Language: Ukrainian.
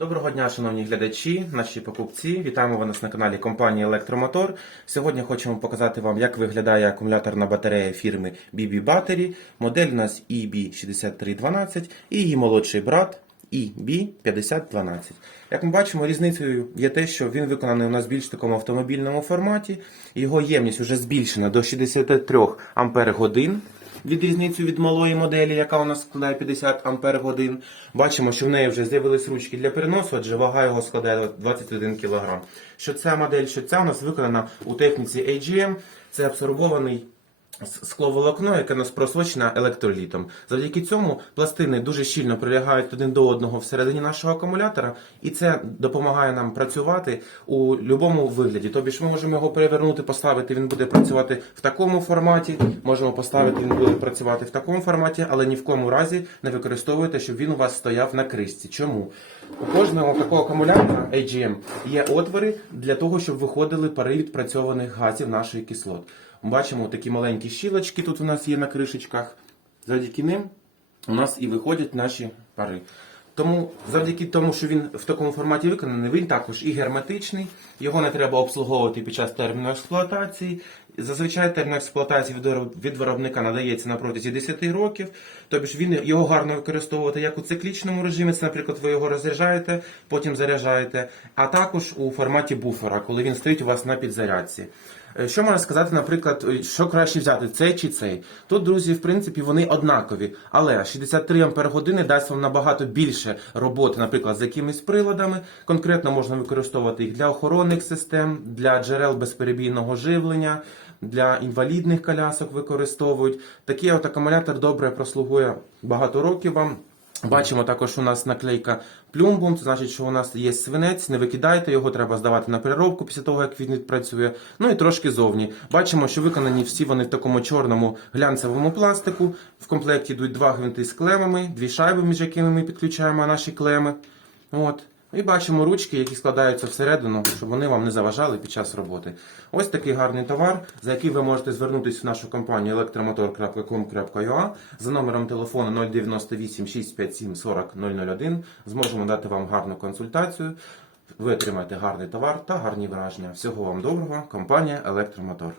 Доброго дня, шановні глядачі, наші покупці. Вітаємо вас на каналі компанії Електромотор. Сьогодні хочемо показати вам, як виглядає акумуляторна батарея фірми BB Battery. Модель у нас EB6312 і її молодший брат EB5012. Як ми бачимо, різницею є те, що він виконаний у нас більш такому автомобільному форматі. Його ємність вже збільшена до 63 Ампер годин від різницю від малої моделі, яка у нас складає 50 Ампер годин. Бачимо, що в неї вже з'явились ручки для переносу, адже вага його складає 21 кг. Що ця модель, що ця у нас виконана у техніці AGM, це абсорбований скловолокно, яке нас просочено електролітом. Завдяки цьому пластини дуже щільно прилягають один до одного всередині нашого акумулятора, і це допомагає нам працювати у будь-якому вигляді. Тобі ж ми можемо його перевернути, поставити, він буде працювати в такому форматі. Можемо поставити, він буде працювати в такому форматі, але ні в кому разі не використовуйте, щоб він у вас стояв на кришці. Чому? У кожного такого акумулятора AGM є отвори для того, щоб виходили пари відпрацьованих газів нашої кислот. Бачимо такі маленькі щілочки тут у нас є на кришечках. Завдяки ним у нас і виходять наші пари. Тому завдяки тому, що він в такому форматі виконаний, він також і герметичний, його не треба обслуговувати під час терміну експлуатації. Зазвичай термін експлуатації від виробника надається на протязі 10 років. Тобто він його гарно використовувати як у циклічному режимі, це, наприклад, ви його розряджаєте, потім заряджаєте, а також у форматі буфера, коли він стоїть у вас на підзарядці. Е, Що можна сказати, наприклад, е, що краще взяти, цей чи цей? Тут, друзі, в принципі, вони однакові, але 63 Ампер години дасть вам набагато більше роботи, наприклад, з якимись приладами. Конкретно можна використовувати їх для охоронних систем, для джерел безперебійного живлення, для інвалідних колясок використовують. Такий от акумулятор добре прослугує багато років вам. Бачимо також у нас наклейка плюмбум, це значить, що у нас є свинець, не викидайте його, треба здавати на переробку після того, як він відпрацює. Ну і трошки зовні. Бачимо, що виконані всі вони в такому чорному глянцевому пластику. В комплекті йдуть два гвинти з клемами, дві шайби, між якими ми підключаємо наші клеми. От. І бачимо ручки, які складаються всередину, щоб вони вам не заважали під час роботи. Ось такий гарний товар, за який ви можете звернутися в нашу компанію electromotor.com.ua за номером телефону 098 657 40 001. Зможемо дати вам гарну консультацію. Ви отримаєте гарний товар та гарні враження. Всього вам доброго, компанія Електромотор.